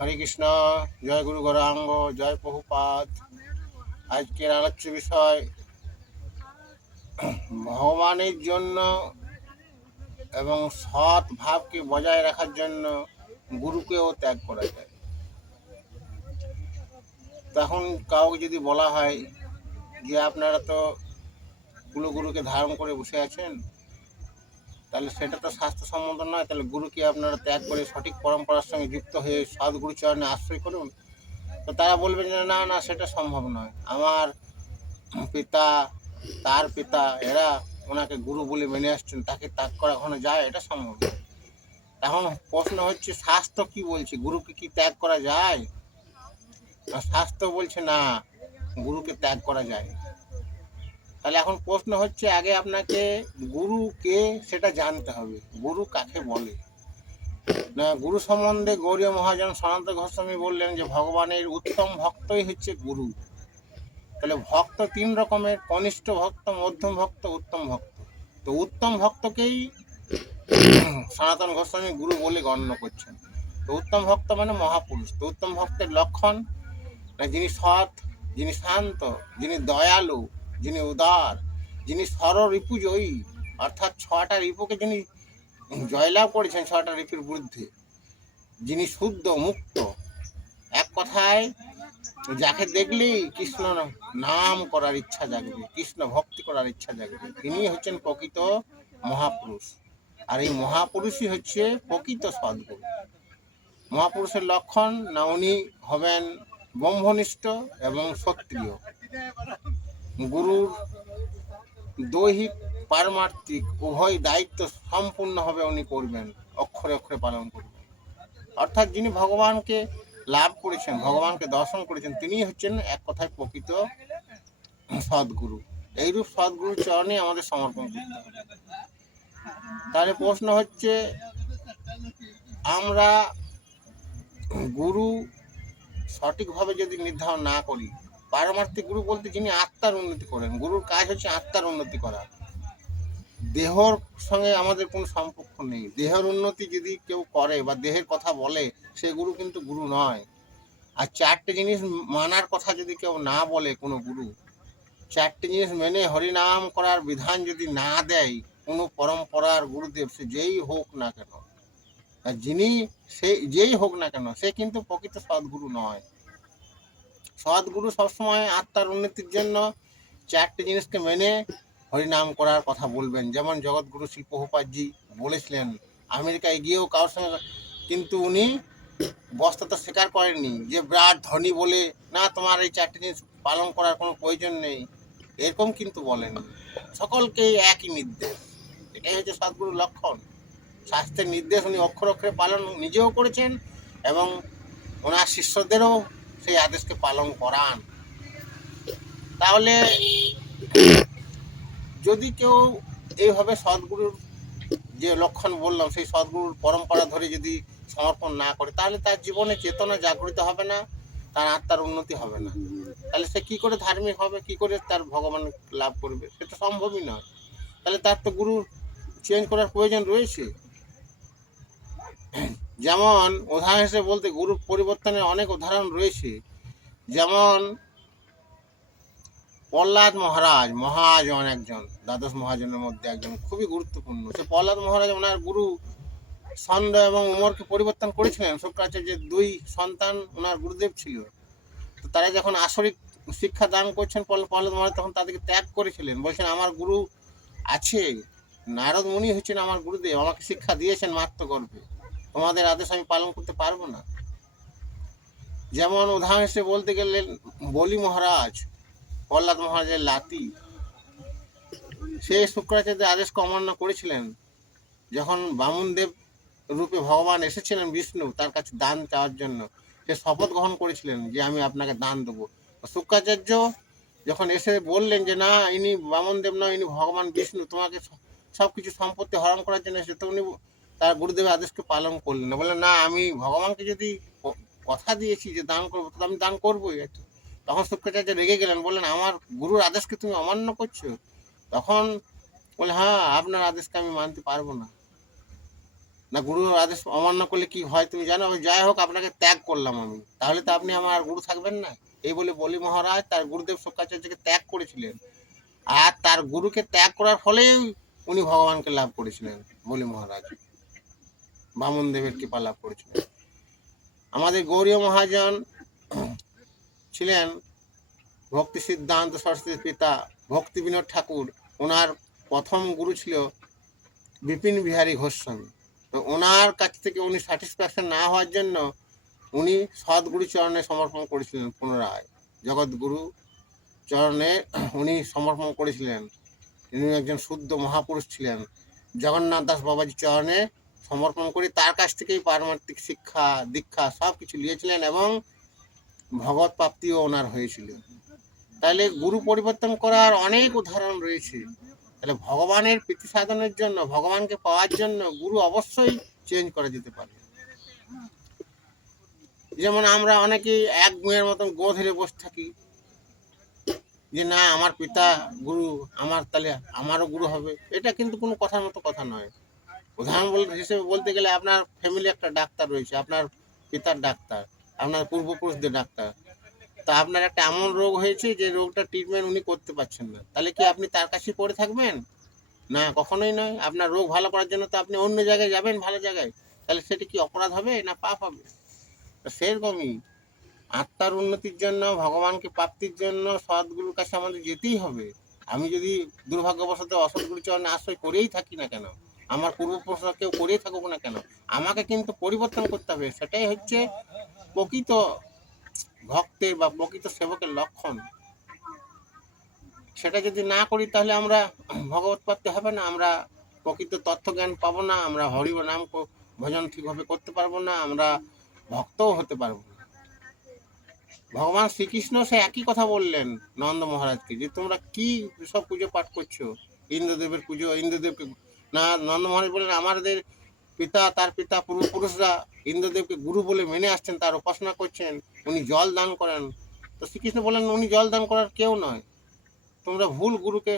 হরে কৃষ্ণ। জয় গুরু গৌরাঙ্গ, জয় প্রভুপাদ। আজকের আলোচ্য বিষয় ভগবানের জন্য এবং সৎ ভাবকে বজায় রাখার জন্য গুরুকেও ত্যাগ করা যায়। তখন কাউকে যদি বলা হয় যে আপনারা তো কুলগুরুকে ধারণ করে বসে আছেন, তাহলে সেটা তো স্বাস্থ্যসম্মত নয়। তাহলে গুরুকে আপনারা ত্যাগ করে সঠিক পরম্পরার সঙ্গে যুক্ত হয়ে সদ্গুরু চরণে আশ্রয় করুন। তো তারা বলবেন যে না না, সেটা সম্ভব নয়। আমার পিতা, তার পিতা, এরা ওনাকে গুরু বলে মেনে আসছেন, তাকে ত্যাগ করা কখনো যায়? এটা সম্ভব নয়। এখন প্রশ্ন হচ্ছে, শাস্ত্র কি বলছে? গুরুকে কি ত্যাগ করা যায়? শাস্ত্র বলছে না, গুরুকে ত্যাগ করা যায়। তাহলে এখন প্রশ্ন হচ্ছে, আগে আপনাকে গুরু কে সেটা জানতে হবে। গুরু কাকে বলে? না, গুরু সম্বন্ধে গৌড়ীয় মহাজন সনাতন গোস্বামী বললেন যে ভগবানের উত্তম ভক্তই হচ্ছে গুরু। তাহলে ভক্ত তিন রকমের: কনিষ্ঠ ভক্ত, মধ্যম ভক্ত, উত্তম ভক্ত। তো উত্তম ভক্তকেই সনাতন গোস্বামী গুরু বলে গণ্য করছেন। তো উত্তম ভক্ত মানে মহাপুরুষ। তো উত্তম ভক্তের লক্ষণ, যিনি সৎ, যিনি শান্ত, যিনি দয়ালু, যিনি উদার, যিনি রিপুজয়ী, অর্থাৎ ছটা রিপুকে যিনি জয়লাভ করেছেন, ছটা রিপুর বিরুদ্ধে, যিনি শুদ্ধ মুক্ত। এক কথায় যাকে দেখলেই কৃষ্ণ নাম করার ইচ্ছা জাগবে, কৃষ্ণ ভক্তি করার ইচ্ছা জাগবে, তিনি হচ্ছেন প্রকৃত মহাপুরুষ। আর এই মহাপুরুষই হচ্ছে প্রকৃত সদ্গুরু। মহাপুরুষের লক্ষণ, না উনি হবেন ব্রহ্মনিষ্ঠ এবং সক্রিয়। গুরুর দৈহিক পারমার্থিক উভয় দায়িত্ব সম্পূর্ণভাবে উনি করবেন, অক্ষরে অক্ষরে পালন করবেন। অর্থাৎ যিনি ভগবানকে লাভ করেছেন, ভগবানকে দর্শন করেছেন, তিনি হচ্ছেন এক কথায় প্রকৃত সদ্গুরু। এইরূপ সদ্গুরু চরণে আমাদের সমর্পণ করতে হবে। তাহলে প্রশ্ন হচ্ছে, আমরা গুরু সঠিকভাবে যদি নির্ধারণ না করি, পারমার্থিক গুরু বলতে যিনি আত্মার উন্নতি করেন, গুরুর কাজ হচ্ছে আত্মার উন্নতি করা। দেহর সঙ্গে আমাদের কোনো সম্পর্ক নেই। দেহের উন্নতি যদি কেউ করে বা দেহের কথা বলে, সে গুরু কিন্তু গুরু নয়। আর চারটে জিনিস মানার কথা যদি কেউ না বলে কোনো গুরু, চারটে জিনিস মেনে হরিনাম করার বিধান যদি না দেয় কোনো পরম্পরার গুরুদেব, সে যেই হোক না কেন, আর যিনি সে যেই হোক না কেন, সে কিন্তু প্রকৃত সদ্গুরু নয়। সদ্গুরু সবসময় আত্মার উন্নতির জন্য চারটে জিনিসকে মেনে হরিনাম করার কথা বলবেন। যেমন জগৎগুরু শ্রী প্রভুপাদজি বলেছিলেন, আমেরিকায় গিয়েও কারোর সঙ্গে, কিন্তু উনি বস্তুত স্বীকার করেননি যে বিরাট ধনী বলে না তোমার এই চারটে জিনিস পালন করার কোনো প্রয়োজন নেই, এরকম কিন্তু বলেননি। সকলকেই একই নির্দেশ। এটাই হচ্ছে সদ্গুরুর লক্ষণ। শাস্ত্রের নির্দেশ উনি অক্ষর অক্ষরে পালন নিজেও করেছেন এবং ওনার শিষ্যদেরও সেই আদেশকে পালন করান। তাহলে যদি কেউ এইভাবে সদ্গুরুর যে লক্ষণ বললাম, সেই সদ্গুরুর পরম্পরা ধরে যদি সমর্পণ না করে, তাহলে তার জীবনে চেতনা জাগরিত হবে না, তার আত্মার উন্নতি হবে না। তাহলে সে কি করে ধার্মিক হবে, কি করে তার ভগবান লাভ করবে? সেটা সম্ভবই নয়। তাহলে তার তো গুরু চেঞ্জ করার প্রয়োজন রয়েছে। যেমন উদাহরণ হিসেবে বলতে, গুরু পরিবর্তনের অনেক উদাহরণ রয়েছে। যেমন প্রহ্লাদ মহারাজ, মহাজন, একজন দ্বাদশ মহাজনের মধ্যে একজন, খুবই গুরুত্বপূর্ণ। সে প্রহ্লাদ মহারাজ ওনার গুরু ছন্দ এবং উমরকে পরিবর্তন করেছিলেন। শুক্রাচার্যের দুই সন্তান ওনার গুরুদেব ছিল। তো তারা যখন আসরিক শিক্ষা দান করছেন প্রহ্লাদ মহারাজ, তখন তাদেরকে ত্যাগ করেছিলেন। বলছেন আমার গুরু আছে, নারদ মুনি হচ্ছেন আমার গুরুদেব, আমাকে শিক্ষা দিয়েছেন মাত্র গর্ভে, তোমাদের আদেশ আমি পালন করতে পারবো না। যেমন উদাহরণ হিসেবে বলতে গেলে বলি মহারাজ, প্রহ্লাদ মহারাজের লাতি, সে শুক্রাচার্যের আদেশকে অমান্য করেছিলেন। যখন বামুনদেব রূপে ভগবান এসেছিলেন বিষ্ণু তার কাছে দান চাওয়ার জন্য, সে শপথ গ্রহণ করেছিলেন যে আমি আপনাকে দান দেবো। শুক্রাচার্য যখন এসে বললেন যে না, ইনি বামনদেব নয়, ইনি ভগবান বিষ্ণু, তোমাকে সব কিছু সম্পত্তি হরণ করার জন্য এসে, তো উনি তার গুরুদেবের আদেশকে পালন করলেন না। বললেন না, আমি ভগবানকে যদি কথা দিয়েছি যে দান করবো, তো আমি দান করবোই। তখন শুক্রাচার্য রেগে গেলেন, বললেন আমার গুরুর আদেশকে তুমি অমান্য করছো। তখন বলে হ্যাঁ, আপনার আদেশকে আমি মানতে পারবো না। না গুরুর আদেশ অমান্য করলে কি হয় তুমি জানো? যাই হোক, আপনাকে ত্যাগ করলাম আমি, তাহলে তো আপনি আমার গুরু থাকবেন না। এই বলে বলি মহারাজ তার গুরুদেব শুক্রাচার্যকে ত্যাগ করেছিলেন, আর তার গুরুকে ত্যাগ করার ফলেই উনি ভগবানকে লাভ করেছিলেন। বলি মহারাজ বামন দেবের কৃপা লাভ করেছিলেন। আমাদের গৌরীয় মহাজন ছিলেন ভক্তি সিদ্ধান্ত সরস্বতীর পিতা ভক্তি বিনোদ ঠাকুর। ওনার প্রথম গুরু ছিল বিপিন বিহারী গোস্বামী। তো ওনার কাছ থেকে উনি স্যাটিসফ্যাকশন না হওয়ার জন্য উনি সদ্গুরু চরণে সমর্পণ করেছিলেন। পুনরায় জগৎগুরু চরণে উনি সমর্পণ করেছিলেন। উনি একজন শুদ্ধ মহাপুরুষ ছিলেন। জগন্নাথ দাস বাবাজি চরণে সমর্পণ করে তার কাছ থেকেই পারমার্থিক শিক্ষা দীক্ষা সব কিছু নিয়েছিলেন এবং ভগবত প্রাপ্তিও ওনার হয়েছিল। তাহলে গুরু পরিবর্তন করার অনেক উদাহরণ রয়েছে। তাহলে ভগবানের প্রীতি সাধনের জন্য, ভগবানকে পাওয়ার জন্য গুরু অবশ্যই চেঞ্জ করা যেতে পারে। যেমন আমরা অনেকেই এক গুঁয়ের মতন গো ধরে বসে থাকি যে না আমার পিতা গুরু, আমার তাহলে আমারও গুরু হবে। এটা কিন্তু কোনো কথার মতো কথা নয়। উদাহরণ হিসেবে বলতে গেলে আপনার ফ্যামিলি একটা ডাক্তার রয়েছে, আপনার পিতার ডাক্তার, আপনার পূর্বপুরুষদের ডাক্তার। তা আপনার একটা এমন রোগ হয়েছে যে রোগটা ট্রিটমেন্ট উনি করতে পারছেন না, তাহলে কি আপনি তার কাছে পড়ে থাকবেন? না, কখনোই নয়। আপনার রোগ ভালো করার জন্য তো আপনি অন্য জায়গায় যাবেন, ভালো জায়গায়। তাহলে সেটা কি অপরাধ হবে না পাপ হবে? সেরকমই আত্মার উন্নতির জন্য, ভগবানকে প্রাপ্তির জন্য সদ্গুরুর কাছে আমাদের যেতেই হবে। আমি যদি দুর্ভাগ্যবশত অসৎগুরু চরণে আশ্রয় করেই থাকি না কেন, আমার পূর্বপুরুষরা কেউ করেই থাকুক না কেন, আমাকে কিন্তু পরিবর্তন করতে হবে। সেটাই হচ্ছে প্রকৃত ভক্তের বা প্রকৃত সেবকের লক্ষণ। সেটা যদি না করি তাহলে আমরা ভগবত প্রাপ্তি হবে না, আমরা প্রকৃত তত্ত্বজ্ঞান পাবো না, আমরা হরি নাম ভজন ঠিকভাবে করতে পারবো না, আমরা ভক্তও হতে পারবো না। ভগবান শ্রীকৃষ্ণ সে একই কথা বললেন নন্দ মহারাজকে, যে তোমরা কি সব পুজো পাঠ করছো, ইন্দ্রদেবের পুজো, ইন্দ্রদেবকে না। নন্দ মহারাজ বললেন আমাদের পিতা, তার পিতা পূর্বপুরুষরা ইন্দ্রদেবকে গুরু বলে মেনে আসছেন, তার উপাসনা করছেন, উনি জল দান করেন। তো শ্রীকৃষ্ণ বললেন উনি জল দান করার কেউ নয়, তোমরা ভুল গুরুকে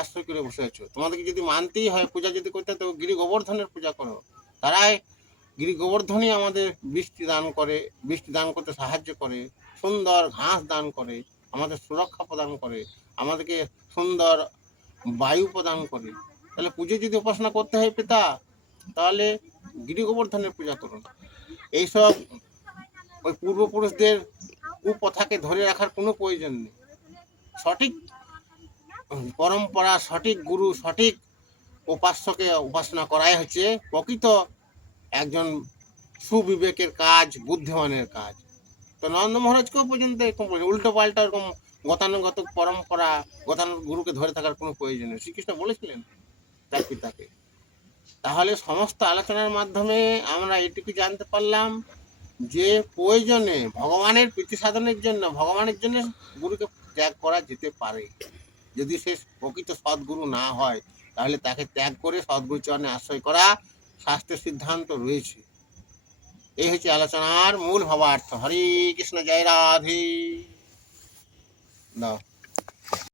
আশ্রয় করে বসে আছো। তোমাদেরকে যদি মানতেই হয়, পূজা যদি করতে হয়, তো গিরি গোবর্ধনের পূজা করো। তারাই গিরি গোবর্ধনই আমাদের বৃষ্টি দান করে, বৃষ্টি দান করতে সাহায্য করে, সুন্দর ঘাস দান করে, আমাদের সুরক্ষা প্রদান করে, আমাদেরকে সুন্দর বায়ু প্রদান করে। তাহলে পুজো যদি উপাসনা করতে হয় পিতা, তাহলে গিরি গোবর্ধনের পূজা করুন। এইসব ওই পূর্বপুরুষদের কুপ্রথাকে ধরে রাখার কোনো প্রয়োজন নেই। সঠিক পরম্পরা, সঠিক গুরু, সঠিক উপাস্যকে উপাসনা করাই হচ্ছে প্রকৃত একজন সুবিবেকের কাজ, বুদ্ধিমানের কাজ। তো নন্দ মহারাজকেও পর্যন্ত এরকম উল্টো পাল্টা এরকম গতানুগত পরম্পরা, গতানুগত গুরুকে ধরে থাকার কোনো প্রয়োজন নেই, শ্রীকৃষ্ণ বলেছিলেন তার পিতাকে। তাহলে সমস্ত আলোচনার মাধ্যমে আমরা এটুকু জানতে পারলাম যে প্রয়োজনে ভগবানের প্রীতি সাধনের জন্য, ভগবানের জন্য গুরুকে ত্যাগ করা যেতে পারে। যদি সে প্রকৃত সদ্গুরু না হয়, তাহলে তাকে ত্যাগ করে সদ্গুরু চরণে আশ্রয় করা শাস্ত্রের সিদ্ধান্ত রয়েছে। এই হচ্ছে আলোচনার মূল ভাবার্থ। হরে কৃষ্ণ, জয় রাধে।